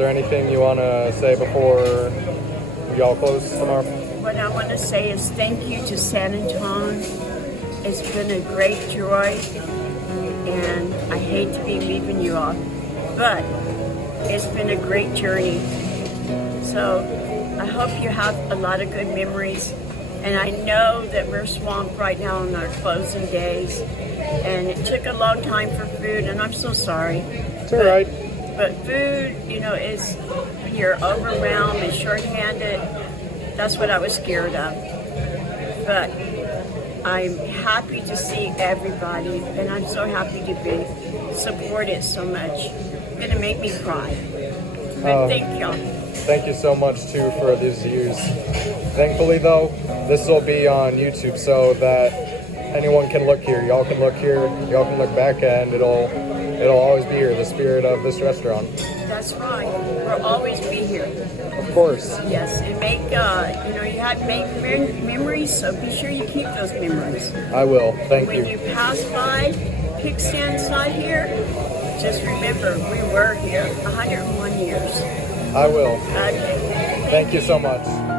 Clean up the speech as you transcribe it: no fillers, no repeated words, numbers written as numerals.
there anything you want to say before y'all close tomorrow? What I want to say is thank you to San Antonio. It's been a great joy, and I hate to be leaving you all, but it's been a great journey. So I hope you have a lot of good memories. And I know that we're swamped right now on our closing days, and it took a long time for food, and I'm so sorry. It's all right. But food, is when you're overwhelmed and shorthanded. That's what I was scared of. But I'm happy to see everybody, and I'm so happy to be supported so much. It's gonna make me cry. But thank y'all. Thank you so much too for these views. Thankfully though, this will be on YouTube so that anyone can look here. Y'all can look here, y'all can look back, and it'll always be here, the spirit of this restaurant. That's right. We'll always be here. Of course. Yes, and make you had make memories, so be sure you keep those memories. I will. Thank When you. you pass by Pig Stand side here, just remember we were here 101 years. I will. Okay. Thank you so much.